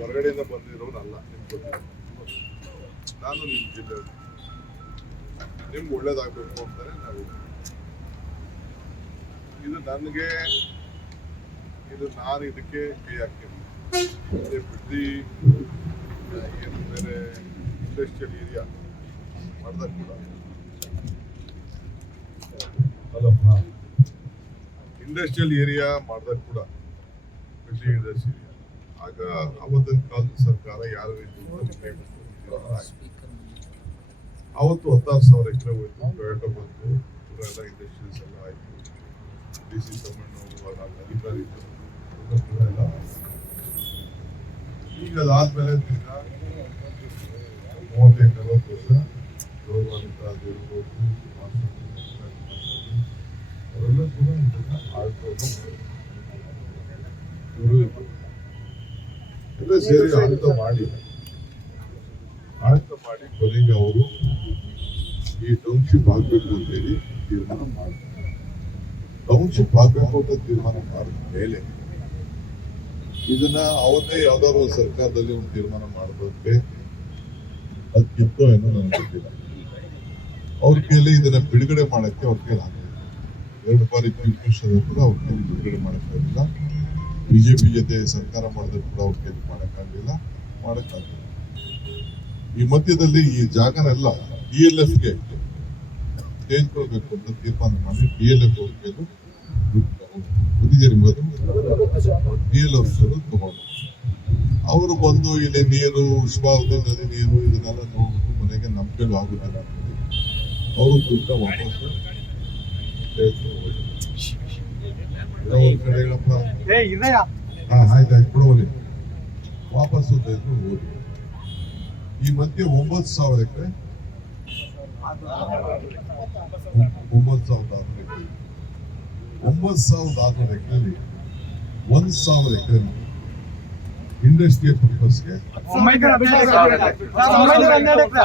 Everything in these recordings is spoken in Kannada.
ಹೊರಗಡೆಯಿಂದ ಬಂದಿರೋನಲ್ಲ. ನಿಮ್ಗೆ ಗೊತ್ತಿಲ್ಲ, ನಾನು ನಿಮ್ಮ ಜಿಲ್ಲೆ ನಿಮ್ಗೆ ಒಳ್ಳೇದಾಗಬೇಕು ಅಂತಾನೆ ನಾವು ಇದು ನನಗೆ ನಾನು ಇದಕ್ಕೆ ಕೈ ಹಾಕ್ತೀನಿ. ಬಿಡ್ದಿ ಏನು ಬೇರೆ ಇಂಡಸ್ಟ್ರಿಯಲ್ ಏರಿಯಾ ಮಾಡಿದಾಗ ಕೂಡ ಇಂಡಸ್ಟ್ರಿಯಲ್ ಏರಿಯಾ ಮಾಡಿದಾಗ ಕೂಡ ಬಿಡ್ದಿ ಇಂಡಸ್ಟ್ರಿ ಆಗ ಅವತ್ತಿನ ಕಾಲದ ಸರ್ಕಾರ ಯಾರು ಅವತ್ತು 16,000 ಎಕರೆ ಹೋಯ್ತು. ಟೊಯೋಟೋ ಬಂತು, ಎಲ್ಲ ಇಂಡಸ್ಟ್ರೀಸ್ ಎಲ್ಲ ಆಯ್ತು. DC ತಮ್ಮಣ್ಣ ಅಧಿಕಾರಿ ಎಲ್ಲ ಈಗ ಅದಾದ್ಮೇಲೆ 35-40 ವರ್ಷ ಗೌರವಾನ್ವಿತ ಇರ್ಬೋದು ಅವರೆಲ್ಲ ಕೂಡ ಇದನ್ನ ಆಳ್ಕೊಂಡು ಎಲ್ಲ ಸೇರಿ ಆಳ್ತ ಮಾಡಿ ಕೊನೆಗೆ ಅವರು ಈ ಟೌನ್ಶಿಪ್ ಆಗ್ಬೇಕು ಅಂತೇಳಿ ತೀರ್ಮಾನ ಮಾಡ್ತಾರೆ. ಟೌನ್ಶಿಪ್ ಆಗ್ಬೇಕು ಅಂತ ತೀರ್ಮಾನ ಮಾಡಿದ ಮೇಲೆ ಇದನ್ನ ಅವತ್ತೇ ಯಾವ್ದಾದ್ರು ಸರ್ಕಾರದಲ್ಲಿ ಒಂದು ತೀರ್ಮಾನ ಮಾಡಬೇಕು. ಅದಕ್ಕಿಂತ ಏನೋ ನನಗೆ ಗೊತ್ತಿಲ್ಲ. ಅವ್ರ ಕೈಲಿ ಇದನ್ನ ಬಿಡುಗಡೆ ಮಾಡಕ್ಕೆ ಅವ್ರ ಕೈಲಿ ಆಗ್ತದೆ. 2 ಬಾರಿ ಚೀಫ್ ಮಿನಿಸ್ಟರ್ ಕೂಡ ಅವ್ರ ಕೈಲಿ ಬಿಡುಗಡೆ ಮಾಡಕ್ಕಾಗಿಲ್ಲ. ಬಿಜೆಪಿ ಜೊತೆ ಸರ್ಕಾರ ಮಾಡಿದ್ರು ಕೂಡ ಅವ್ರ ಕೈಲಿ ಮಾಡಕ್ಕಾಗಲಿಲ್ಲ. ಈ ಮಧ್ಯದಲ್ಲಿ ಈ ಜಾಗನೆಲ್ಲ DLFಗೆ ತೆಗೆದುಕೊಳ್ಬೇಕು ಅಂತ ತೀರ್ಮಾನ ಮಾಡಿ DLF ಅವ್ರ ಕೈಲು DLF ತಗೊಂಡು ಅವರು ಬಂದು ಇಲ್ಲಿ ನೀರು ಉಷ್ಣಾವಧಿ ನದಿ ನೀರು ಇದನ್ನೆಲ್ಲ ನೋಡ್ಬಿಟ್ಟು ಮನೆಗೆ ನಮ್ಮ ಕೈಲಿ ಆಗುದಿಲ್ಲ ಅವರು ದುಡ್ಡ ವಾಪಸ್ ಆಯ್ತಾಯ್ತು ಕೊಡುವಲ್ಲಿ ವಾಪಸ್ಸು ತೆಗೆದು ಹೋಗಿ ಈ ಮಧ್ಯೆ 9,000 ಎಕರೆ 9,600 ಎಕರೆಯಲ್ಲಿ 1,000 ಎಕರೆ ಇಂಡಸ್ಟ್ರಿಯಲ್ ಪರ್ಪಸ್ಗೆ 912 ಎಕರೆ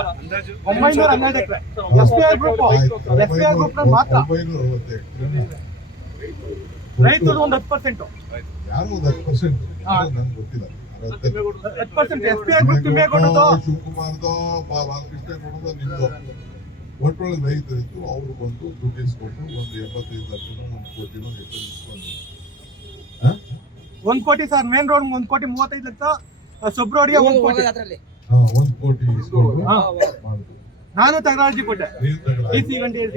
ರೈತರು ಒಂದು 10%, ಯಾರು ಒಂದು 10% ನಂಗೆ ಗೊತ್ತಿಲ್ಲ. ಶಿವಕುಮಾರ್ದೋ ಬಾಲಕೃಷ್ಣ ಕೊಡೋದು ನಿಮ್ದು ಒಟ್ಟೊಳಗೆ ರೈತರಿತ್ತು. ಅವರು ಬಂದು ದುಡ್ಡು ಇಸ್ಕೊಂಡು ಒಂದು 75 ಲಕ್ಷನೋ 1 ಕೋಟಿನೋ ಎಷ್ಟು ಇಸ್ಕೊಂಡು 1 ಕೋಟಿ ಸರ್. ಮೇನ್ ರೋಡ್ 1 ಕೋಟಿ 35 ಲಕ್ಷ, ಸಬ್ ರೋಡ್ಗೆ 1 ಕೋಟಿ 1 ಕೋಟಿ ಇಸ್ಕೊಂಡು ಮಾಡುದು. ನಾನು ತಗರಾಜಿ ಕೊಟ್ಟೆ.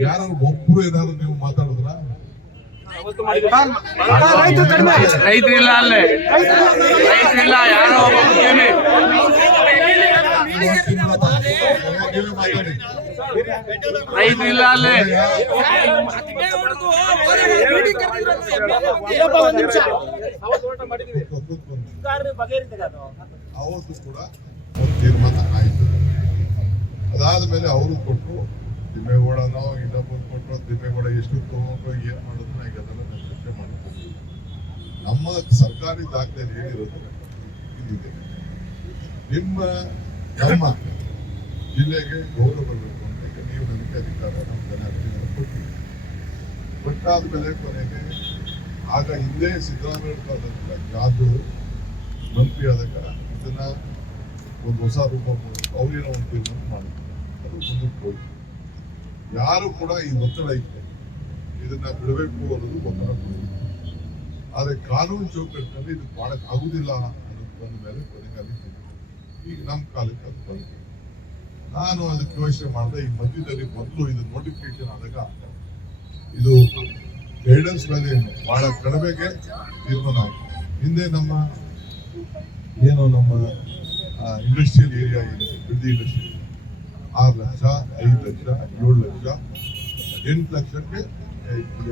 ಯಾರು ಒಬ್ರು ಏನಾದ್ರು ನೀವು ಮಾತಾಡಿದ್ರ ರೈತರಿಲ್ಲ ಅಲ್ಲೇ ರೈತರಿಲ್ಲ ಯಾರೋ ರೈತರಿಲ್ಲ ಅಲ್ಲೇ ಅವತ್ತು ಕೂಡ ತೀರ್ಮಾನ ಆಯ್ತು. ಅದಾದ್ಮೇಲೆ ಅವರು ಕೊಟ್ಟರು, ತಿಮ್ಮೇಗೌಡನೋ ಇನ್ನೊಬ್ಬರು ಕೊಟ್ಟರು. ತಿಮ್ಮೇಗೌಡ ಎಷ್ಟು ತಗೊಂಡ್ರು ಏನ್ ಮಾಡಿದ್ರು ಈಗ ಅದೆಲ್ಲ ನಾವು ಚರ್ಚೆ ಮಾಡ್ತೀವಿ. ನಮ್ಮ ಸರ್ಕಾರಿ ದಾಖಲೆಯಲ್ಲಿ ಏನಿರುತ್ತೆ ಇಲ್ಲಿದೆ. ನಮ್ಮ ಜಿಲ್ಲೆಗೆ ಗೌರವ ಬರಬೇಕು ಅಂತ ನೀವು ನನಗೆ ಅಧಿಕಾರ ನಮ್ಮ ಜನ ಕೊಟ್ಟಿದ್ದೀವಿ. ಕೊಟ್ಟಾದ್ಮೇಲೆ ಕೊನೆಗೆ ಆಗ ಹಿಂದೆ ಸಿದ್ದರಾಮಯ್ಯ ಯಾರು ಮಂತ್ರಿ ಆದಾಗ ಇದನ್ನ ಒಂದು ಹೊಸ ರೂಪ ಅವ್ರೇನೋ ಒಂದು ತೀರ್ಮಾನ ಮಾಡಿದ್ರು. ಅದು ಮುಂದಕ್ಕೆ ಹೋಯ್ತು. ಯಾರು ಕೂಡ ಈ ಒತ್ತಡ ಇತ್ತು ಇದನ್ನ ಬಿಡಬೇಕು ಅನ್ನೋದು ಒತ್ತಡ ಕೊಡಬೇಕು. ಆದ್ರೆ ಕಾನೂನು ಚೌಕಟ್ಟಿನಲ್ಲಿ ಇದು ಮಾಡಕ್ ಆಗುದಿಲ್ಲ ಅನ್ನೋದು ಬಂದ ಮೇಲೆ ಕೊನೆಗೆ ಅದಕ್ಕೆ ಈಗ ನಮ್ಮ ಕಾಲಕ್ಕೆ ಅದು ಬಂತು. ನಾನು ಅದಕ್ಕೆ ಯೋಚನೆ ಮಾಡಿದೆ. ಈ ಮಧ್ಯದಲ್ಲಿ ಮೊದಲು ಇದು ನೋಟಿಫಿಕೇಶನ್ ಆದಾಗ ಇದು ಗೈಡೆನ್ಸ್ ಮೇಲೆ ಬಹಳ ಕಡಿಮೆಗೆ ತೀರ್ಮಾನ ಆಯಿತು. ಹಿಂದೆ ನಮ್ಮ ಇಂಡಸ್ಟ್ರಿಯಲ್ ಏರಿಯಾ ಏನಿದೆ ಬಿಡ್ದಿ ಇಂಡಸ್ಟ್ರಿ 6 ಲಕ್ಷ 5 ಲಕ್ಷ 7 ಲಕ್ಷ 8 ಲಕ್ಷಕ್ಕೆ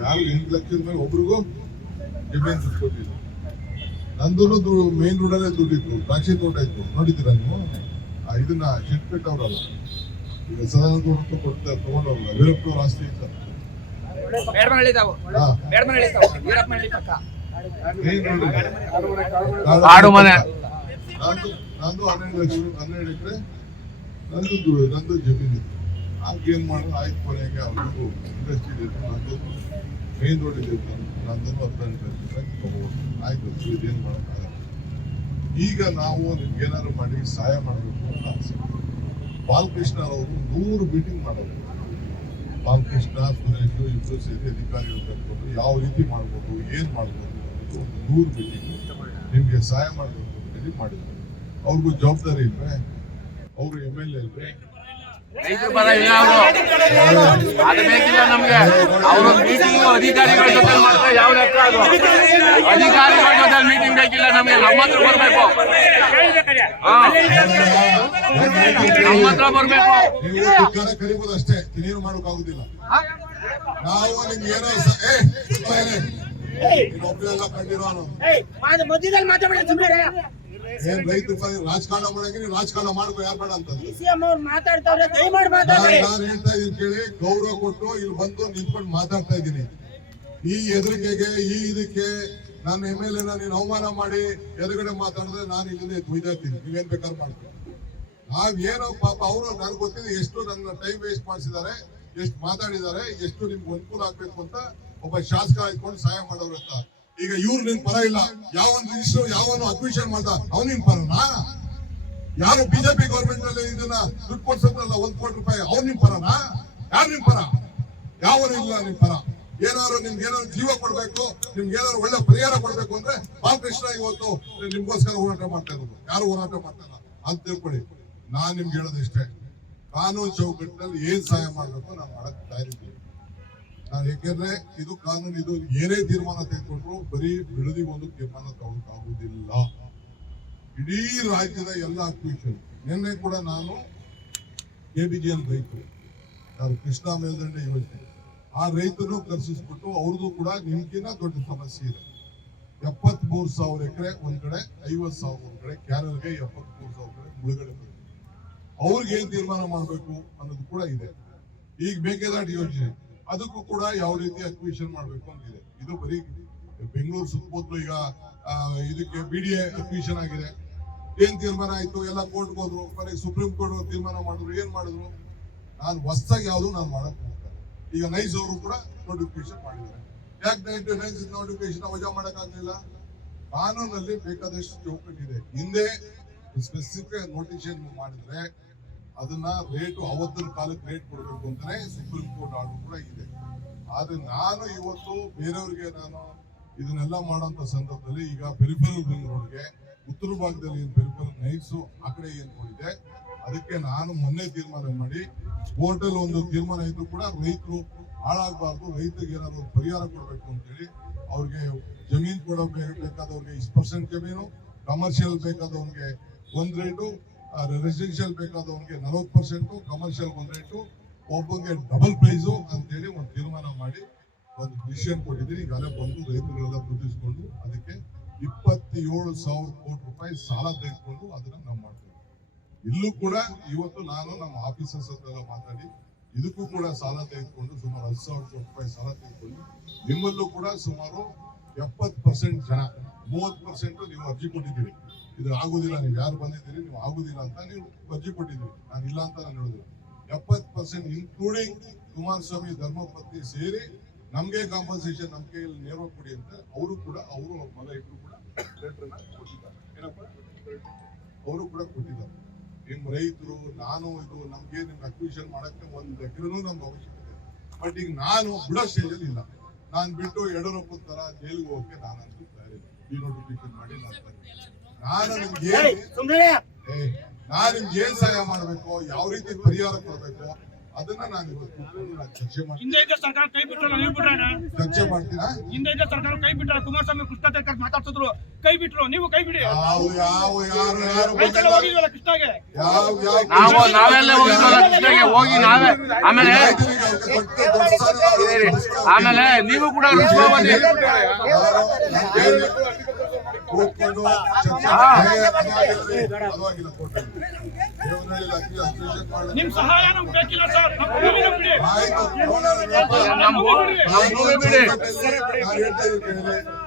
ಯಾರು 8 ಲಕ್ಷದ ಮೇಲೆ ಒಬ್ರಿಗೂ ಜಮೀನು ಕೊಟ್ಟಿದ್ರು. ನಂದು ಮೇನ್ ರೋಡಲ್ಲೇ ದುಡ್ಡಿತ್ತು, ದ್ರಾಕ್ಷಿ ತೋಟ ಇತ್ತು. ನೋಡಿದ್ದೀರಾ ನೀವು? ಇದನ್ನ ಶೆಟ್ಪೇಟ್ ಅವರಲ್ಲ, ಈಗ ಸದಾನಂದ ಗೌಡ ಕೊಡ್ತಾರೆ ತಗೊಂಡವ್ರಲ್ಲ, ವೀರಪ್ಪನವ್ರ ಆಸ್ತಿ ಇತ್ತು. ನಂದು 12 ಎಕರೆ ನಂದು ಜಮೀನು ಇತ್ತು. ಆಗೇನ್ ಮಾಡೋದು ಆಯ್ತು. ಕೊನೆಗೆ ಅವ್ರಿಗೂ ಇಂಡಸ್ಟ್ರಿ ಇತ್ತು, ನಂದು ಮೇನ್ ರೋಡ್ ಇದೆ, ನಂದು 18 ಎಕರೆ ತಗೋಬೋದು. ಆಯ್ತು, ಇದೇನು ಮಾಡೋಕ್ಕಾಗಲ್ಲ. ಈಗ ನಾವು ನಿಮ್ಗೆ ಏನಾದ್ರು ಮಾಡಿ ಸಹಾಯ ಮಾಡಬೇಕು ಅಂತ ಆಸೆ. ಬಾಲಕೃಷ್ಣ ಅವರು 100 ಮೀಟಿಂಗ್ ಮಾಡೋದು. ಬಾಲಕೃಷ್ಣ, ಸುರೇಶ್ ಇಬ್ಬರು ಸೇರಿ ಅಧಿಕಾರಿಗಳು ಕರ್ಕೊಂಡು ಯಾವ ರೀತಿ ಮಾಡ್ಬೋದು, ಏನ್ ಮಾಡ್ಬೋದು ಅನ್ನೋದು 100 ಮೀಟಿಂಗ್ ನಿಮ್ಗೆ ಸಹಾಯ ಮಾಡಬೇಕು ಅಂತ ಹೇಳಿ ಮಾಡಿದ್ರು. ಅವ್ರಿಗೂ ಜವಾಬ್ದಾರಿ ಇಲ್ವೇ? ಅವರು MLA ಇಲ್ವೇ? ರೈತರ ಪರ ಇಲ್ಲ ಅವರು, ಅದು ಬೇಕಿಲ್ಲ ನಮ್ಗೆ. ಅವರು ಮೀಟಿಂಗ್ ಅಧಿಕಾರಿಗಳ ಜೊತೆ ಮಾತ್ರ ಯಾವ ಲೆಕ್ಕ ಅದು? ಅಧಿಕಾರಿಗಳ ಜೊತೆ ಮೀಟಿಂಗ್ ಬೇಕಿಲ್ಲ ನಮ್ಗೆ. ನಮ್ಮ ಹತ್ರ ಬರ್ಬೇಕು, ನಮ್ಮ ಹತ್ರ ಬರ್ಬೇಕು. ನೀವು ಧಿಕ್ಕಾರ ಕರಿಬೋದು ಅಷ್ಟೇ, ಇನ್ನೇನು ಮಾಡೋಕ್ಕಾಗುದಿಲ್ಲ. ನಾವು ನಿಮ್ಗೆ ಏನೋ ಒಬ್ಬರೆಲ್ಲ ಕಂಡಿರೋನು ಮಧ್ಯದಲ್ಲಿ ಮಾತಾಡಬೇಡ ಸುಮ್ಮನೆ. ಏನ್ ರೈತರ ಪರ ರಾಜಕಾರಣ ಮಾಡಂಗೆ ನೀವು ರಾಜಕಾರಣ ಮಾಡ್ಕೋ, ಯಾರು ಬೇಡ ಅಂತ. ಸಿಎಂ ಅವ್ರು ಮಾತಾಡ್ತಾವ್ರೆ, ದಯಮಾಡಿ ಮಾತಾಡಿ. ನಾನು ಹೇಳ್ತಾ ಇದೀನಿ ಕೇಳಿ, ಗೌರವ ಕೊಟ್ಟು ಇಲ್ಲಿ ಬಂದು ನಿಂತ್ಕೊಂಡು ಮಾತಾಡ್ತಾ ಇದ್ದೀನಿ. ಈ ಎದುರಿಕೆಗೆ, ಈ ಇದಕ್ಕೆ ನನ್ನ MLA ನೀನು ಅವಮಾನ ಮಾಡಿ ಎದುರುಗಡೆ ಮಾತಾಡಿದ್ರೆ ನಾನು ಇಲ್ಲಿಂದ ಒಯ್ದಾಗ್ತೀನಿ. ನೀವೇನ್ ಬೇಕಾದ್ರೂ ಮಾಡ್ತೀನಿ. ನಾವೇನೋ ಪಾಪ ಅವರು ನನ್ಗೆ ಗೊತ್ತಿದೆ ಎಷ್ಟು ನನ್ನ ಟೈಮ್ ವೇಸ್ಟ್ ಮಾಡಿಸಿದ್ದಾರೆ, ಎಷ್ಟು ಮಾತಾಡಿದ್ದಾರೆ, ಎಷ್ಟು ನಿಮ್ಗೆ ಅನುಕೂಲ ಆಗ್ಬೇಕು ಅಂತ ಒಬ್ಬ ಶಾಸಕ ಇಟ್ಕೊಂಡು ಸಹಾಯ ಮಾಡೋರು ಅಂತ. ಈಗ ಇವ್ರು ನಿನ್ ಪರ ಇಲ್ಲ, ಯಾವನ್ ರಿಜಿಸ್ಟರ್ ಯಾವನು ಅಡ್ಮಿಷನ್ ಮಾಡ್ದ ಅವ್ನು ನಿನ್ ಪರನಾ? ಯಾರು ಬಿಜೆಪಿ ಗೌರ್ಮೆಂಟ್ ನಲ್ಲಿ ಇದನ್ನ ದುಡ್ಡು ಕೊಡ್ಸಲ್ಲ 1 ಕೋಟಿ ರೂಪಾಯಿ, ಅವ್ನು ನಿಮ್ ಪರನಾ? ಯಾರು ನಿಮ್ ಪರ? ಯಾವನು ಇಲ್ಲ ನಿಮ್ ಪರ. ಏನಾದ್ರು ನಿಮ್ಗೆ ಏನಾದ್ರು ಜೀವ ಕೊಡ್ಬೇಕು, ನಿಮ್ಗೆ ಏನಾದ್ರು ಒಳ್ಳೆ ಪರಿಹಾರ ಕೊಡ್ಬೇಕು ಅಂದ್ರೆ ಬಾಲಕೃಷ್ಣ ಇವತ್ತು ನಿಮ್ಗೋಸ್ಕರ ಹೋರಾಟ ಮಾಡ್ತಾ ಇರೋದು. ಯಾರು ಹೋರಾಟ ಮಾಡ್ತಾರ ಅಂತ ತಿಳ್ಕೊಳ್ಳಿ. ನಾನ್ ನಿಮ್ಗೆ ಹೇಳೋದಿಷ್ಟೇ, ಕಾನೂನು ಚೌಕಟ್ಟಿನಲ್ಲಿ ಏನ್ ಸಹಾಯ ಮಾಡ್ಬೇಕು ನಾನು ಮಾಡಕ್ ತಯಾರಿದ್ದೀನಿ. ನಾನು ಯಾಕೆಂದ್ರೆ ಇದು ಕಾನೂನು, ಇದು ಏನೇ ತೀರ್ಮಾನ ತೆಗೆದುಕೊಂಡ್ರು ಬರೀ ಬಿಡದಿ ಒಂದು ತೀರ್ಮಾನ ತಗೊಳಕ್ಕಾಗುದಿಲ್ಲ. ಇಡೀ ರಾಜ್ಯದ ಎಲ್ಲ ಅಕ್ವಿಷನ್. ನಿನ್ನೆ ಕೂಡ ನಾನು KBGL ರೈತರು, ಯಾರು ಕೃಷ್ಣಾ ಮೇಲ್ದಂಡೆ ಯೋಜನೆ, ಆ ರೈತರು ಕರ್ಸಿಸ್ಬಿಟ್ಟು ಅವ್ರದ್ದು ಕೂಡ ನಿಮ್ಗಿನ್ನ ದೊಡ್ಡ ಸಮಸ್ಯೆ ಇದೆ. 73,000 ಎಕರೆ ಒಂದ್ ಕಡೆ, 50,000 ಒಂದ್ ಕಡೆ, ಕ್ಯಾನಲ್ಗೆ 73,000 ಕಡೆ ಮುಳುಗಡೆ ಬರುತ್ತೆ. ಅವ್ರಿಗೆ ಏನ್ ತೀರ್ಮಾನ ಮಾಡ್ಬೇಕು ಅನ್ನೋದು ಕೂಡ ಇದೆ. ಈಗ ಮೇಕೆದಾಟು ಯೋಜನೆ, ಅದಕ್ಕೂ ಕೂಡ ಯಾವ ರೀತಿ ಅಕ್ವಿಷನ್ ಮಾಡ್ಬೇಕು ಅಂತಿದೆ. ಇದು ಬರೀ ಬೆಂಗಳೂರು ಸುತ್ತಮುತ್ತಲು ಈಗ ಇದಕ್ಕೆ BDA ಅಕ್ವಿಷನ್ ಆಗಿದೆ. ಏನ್ ತೀರ್ಮಾನ ಆಯ್ತು? ಎಲ್ಲ ಕೋರ್ಟ್ಗೆ ಹೋದ್ರು, ಕೊನೆಗೆ ಸುಪ್ರೀಂ ಕೋರ್ಟ್ ತೀರ್ಮಾನ ಮಾಡಿದ್ರು. ಏನ್ ಮಾಡಿದ್ರು? ನಾನು ಹೊಸದಾಗಿ ಯಾವ್ದು ನಾನು ಮಾಡಕ್ ಹೋಗ್ತಾರೆ. ಈಗ ನೈಸ್ ಅವರು ಕೂಡ ನೋಟಿಫಿಕೇಶನ್ ಮಾಡಿದ್ದಾರೆ. ಯಾಕೆ ನೈಸ್ ನೋಟಿಫಿಕೇಶನ್ ವಜಾ ಮಾಡಕ್ ಆಗ್ಲಿಲ್ಲ? ಕಾನೂನಲ್ಲಿ ಬೇಕಾದಷ್ಟು ಚೌಕಟ್ಟಿದೆ. ಹಿಂದೆ ಸ್ಪೆಸಿಫಿಕ್ ನೋಟಿಫಿಕೇಶನ್ ಮಾಡಿದ್ರೆ ಅದನ್ನ ರೇಟು ಅವತ್ತಿನ ಕಾಲಕ್ಕೆ ರೇಟ್ ಕೊಡಬೇಕು ಅಂತಾನೆ ಸುಪ್ರೀಂ ಕೋರ್ಟ್ ಆರ್ಡರ್ ಕೂಡ ಇದೆ. ಆದ್ರೆ ನಾನು ಇವತ್ತು ಬೇರೆಯವ್ರಿಗೆ ನಾನು ಇದನ್ನೆಲ್ಲ ಮಾಡೋಂಥ ಸಂದರ್ಭದಲ್ಲಿ ಈಗ ಪೆರಿಫೆರಲ್ ರಿಂಗ್ ರೋಡ್ಗೆ ಉತ್ತರ ಭಾಗದಲ್ಲಿ ಏನ್ ಪೆರಿಫೆರಲ್ ನೈಟ್ಸು ಆ ಕಡೆ ಏನ್ ನೋಡಿದೆ, ಅದಕ್ಕೆ ನಾನು ಮೊನ್ನೆ ತೀರ್ಮಾನ ಮಾಡಿ ಕೋರ್ಟಲ್ಲಿ ಒಂದು ತೀರ್ಮಾನ ಇದ್ದು ಕೂಡ ರೈತರು ಹಾಳಾಗಬಾರ್ದು, ರೈತರಿಗೆ ಏನಾದ್ರು ಪರಿಹಾರ ಕೊಡಬೇಕು ಅಂತೇಳಿ ಅವ್ರಿಗೆ ಜಮೀನ್ ಬೇಕಾದವ್ರಿಗೆ 20% ಜಮೀನು, ಕಮರ್ಷಿಯಲ್ ಬೇಕಾದವ್ರಿಗೆ 1 ರೇಟು, ರೆಸಿಡೆನ್ಷಿಯಲ್ ಬೇಕಾದವನಿಗೆ 40%, ಕಮರ್ಷಿಯಲ್ 1 ರೇಟು, ಒಬ್ಬಂಗೆ ಡಬಲ್ ಪ್ರೈಸು ಅಂತೇಳಿ ಒಂದು ತೀರ್ಮಾನ ಮಾಡಿ ಒಂದು ಡಿಸಿಷನ್ ಕೊಟ್ಟಿದ್ದೀನಿ. ಈಗಾಗಲೇ ಬಂದು ರೈತರುಗಳೆಲ್ಲ ಗುರುತಿಸಿಕೊಂಡು ಅದಕ್ಕೆ 27,000 ಕೋಟಿ ರೂಪಾಯಿ ಸಾಲ ತೆಗೆದುಕೊಂಡು ಅದನ್ನ ನಾವು ಮಾಡ್ತೇವೆ. ಇಲ್ಲೂ ಕೂಡ ಇವತ್ತು ನಾನು ನಮ್ಮ ಆಫೀಸರ್ಸ್ ಹತ್ರ ಮಾತಾಡಿ ಇದಕ್ಕೂ ಕೂಡ ಸಾಲ ತೆಗೆದುಕೊಂಡು ಸುಮಾರು 10,000 ಕೋಟಿ ರೂಪಾಯಿ ಸಾಲ ತೆಗೆದುಕೊಂಡು ನಿಮ್ಮಲ್ಲೂ ಕೂಡ ಸುಮಾರು 70% ಜನ, 30% ನೀವು ಅರ್ಜಿ ಕೊಟ್ಟಿದ್ದೀರಿ. ಇದು ಆಗುದಿಲ್ಲ, ನೀವು ಯಾರು ಬಂದಿದ್ದೀರಿ ನೀವು ಆಗುದಿಲ್ಲ ಅಂತ ನೀವು ಅರ್ಜಿ ಕೊಟ್ಟಿದ್ದೀರಿ. ನಾನು ಇಲ್ಲ ಅಂತ ನಾನು ಹೇಳಿದ್ರು. 70% ಇನ್ಕ್ಲೂಡಿಂಗ್ ಕುಮಾರಸ್ವಾಮಿ ಧರ್ಮಪತ್ನಿ ಸೇರಿ ನಮ್ಗೆ ಕಾಂಪನ್ಸೇಷನ್ ನಮ್ಮ ಕೈಯಲ್ಲಿ ನೇರವಾಗಿ ಕೊಡಿ ಅಂತ ಅವರು ಕೂಡ, ಅವರು ಮಗ ಇಬ್ರು ಕೂಡ ಲೆಟರ್ನ ಕೊಟ್ಟಿದ್ದಾರೆ. ಏನಪ್ಪ, ಅವರು ಕೂಡ ಕೊಟ್ಟಿದ್ದಾರೆ. ನಿಮ್ ರೈತರು ನಾನು ಇದು ನಮ್ಗೆ ನಿಮ್ಗೆ ಅಕ್ವಿಷನ್ ಮಾಡಕ್ಕೆ 1 ಎಕರೆನೂ ನಮ್ಗೆ ಅವಶ್ಯಕತೆ. ಬಟ್ ಈಗ ನಾನು ಬಿಡೋ ಸ್ಟೇಜಲ್ಲಿ ಇಲ್ಲ. ನಾನು ಬಿಟ್ಟು ಯಡಿಯೂರಪ್ಪ ತರ ಜೈಲಿಗೆ ಹೋಗಕ್ಕೆ ನಾನಂತೂ ತಯಾರಿಲ್ಲ. ಡಿನೋಟಿಫಿಕೇಶನ್ ಮಾಡಿ ನಾನು ನಿಮ್ಗೆ ಏನ್ ಸಹಾಯ ಮಾಡ್ಬೇಕು, ಯಾವ ರೀತಿ ಪರಿಹಾರ ಕೊಡ್ಬೇಕು ಅದನ್ನ ನಾನು ಇವತ್ತು ಚರ್ಚೆ ಮಾಡ್ತೀನಿ. ಸರ್ಕಾರ ಕೈ ಬಿಟ್ಟರು, ನೀವು ಬಿಟ್ರಣ ಚರ್ಚೆ ಮಾಡ್ತೀರಾ? ಹಿಂದೆ ಸರ್ಕಾರ ಕೈ ಬಿಟ್ಟರು, ಕುಮಾರಸ್ವಾಮಿ ಕೃಷ್ಣ ಮಾತಾಡ್ತಿದ್ರು, ಕೈ ಬಿಟ್ರು, ನೀವು ಕೈ ಬಿಡಿ. ಹೋಗಿದ್ವಲ್ಲ ಕೃಷ್ಣಗೆ, ನಾವೆಲ್ಲ ಹೋಗಿದ್ವಲ್ಲ ಕೃಷ್ಣಗೆ, ಹೋಗಿ ನಾವೇ ಆಮೇಲೆ ನೀವು ಕೂಡ ಕೂತ್ಕೊಂಡು ನಿಮ್ ಸಹಾಯ ನಮ್ಗೆ ಬೇಕಿಲ್ಲ ಸರ್.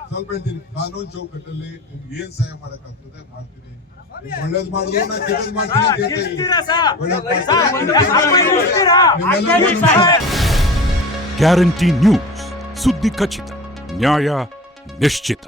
ಸ್ವಲ್ಪ ಹೇಳ್ತೀನಿ, ಕಾನೂನು ಚೌಕಟ್ಟಲ್ಲಿ ನಿಮ್ಗೆ ಏನ್ ಸಹಾಯ ಮಾಡಕ್ಕಾಗ್ತದೆ ಮಾಡ್ತೀನಿ. ಒಳ್ಳೇದ್ ಮಾಡಿದ್ರು ನಾ ಕೆಟ್ಟದ್ ಮಾಡ್ತೀನಿ. ಗ್ಯಾರಂಟಿ ನ್ಯೂಸ್, ಸುದ್ದಿ ಖಚಿತ, ನ್ಯಾಯ ನಿಶ್ಚಿತ.